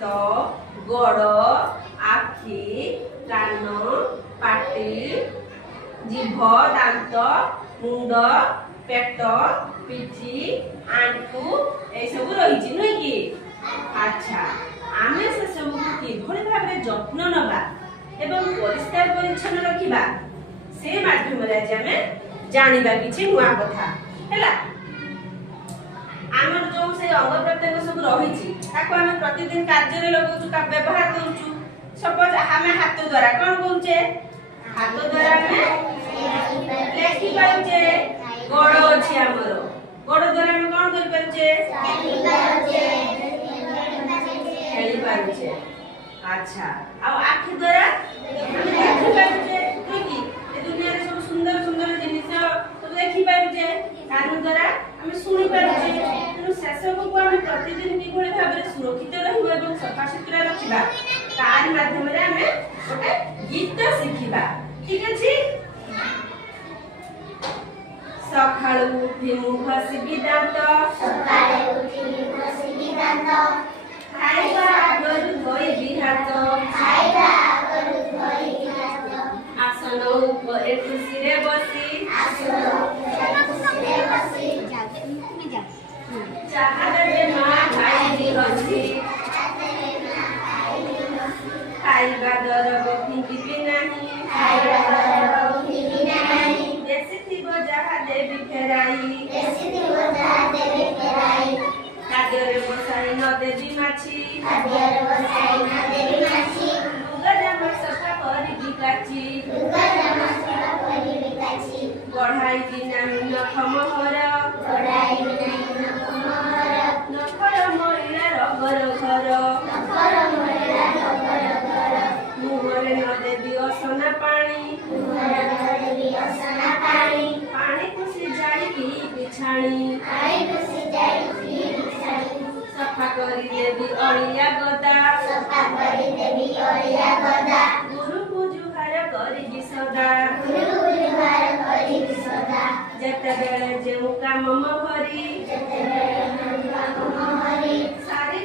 दांत गोड़ आखि कान पाटी जीभ दांत मुंड पेट पिठी आंठू ए सब रही नुह कि अच्छा आम से सब किभली भाव जत्न नवा एवं परिष्कार परिच्छन्न रखिबा से माध्यम आज आम जानिबा किछि नुआ कथा हैला। आमर जो से अंग प्रत्यंग सब रही आम प्रतिदिन कार्य लगुचु व्यवहार करूचु सपोज आम हाथ द्वारा कौन करूचे हाथ द्वारा लेखि पारुचे गोड़ अछि हमर गोड़ द्वारा हम कौन कर पारुचे खेली पारुचे। अच्छा आ आखि द्वारा देखि पारुचे कि ए दुनिया रे सब सुंदर सुंदर जिनिस सब देखि पारुचे कान द्वारा हम सुनि पारुचे तेणु शेषक को हम प्रतिदिन किभली भाव सुरक्षित रहिबो एवं सफा सुतरा रखिबा तार माध्यम रे हम गोटे गीत शिखिबा ठीक अछि। सकाळू उठी मुख सिबी दांत खाइबा आगरु धोइबी हाथ आसन उपरे खुशीरे बसी चाहा देबे मां खाइबी हसी खाइबा दरब फिंगिबी नाही देसी थिबो जाहा देबी फेराई खाद्ୟରେ बसाई न देबी माछी लुगा जामा सफा करिबी काची गढ़ाई बिना नख मोहर नखर मरिला रबर घर मुहरे न देबी असना पानी पानी खुशी जाई बिछाणी सफा करी देबी अड़िया गदा गुरु बुजुहार करिबी सदा जेतेबेले जेउ काम भरी सारी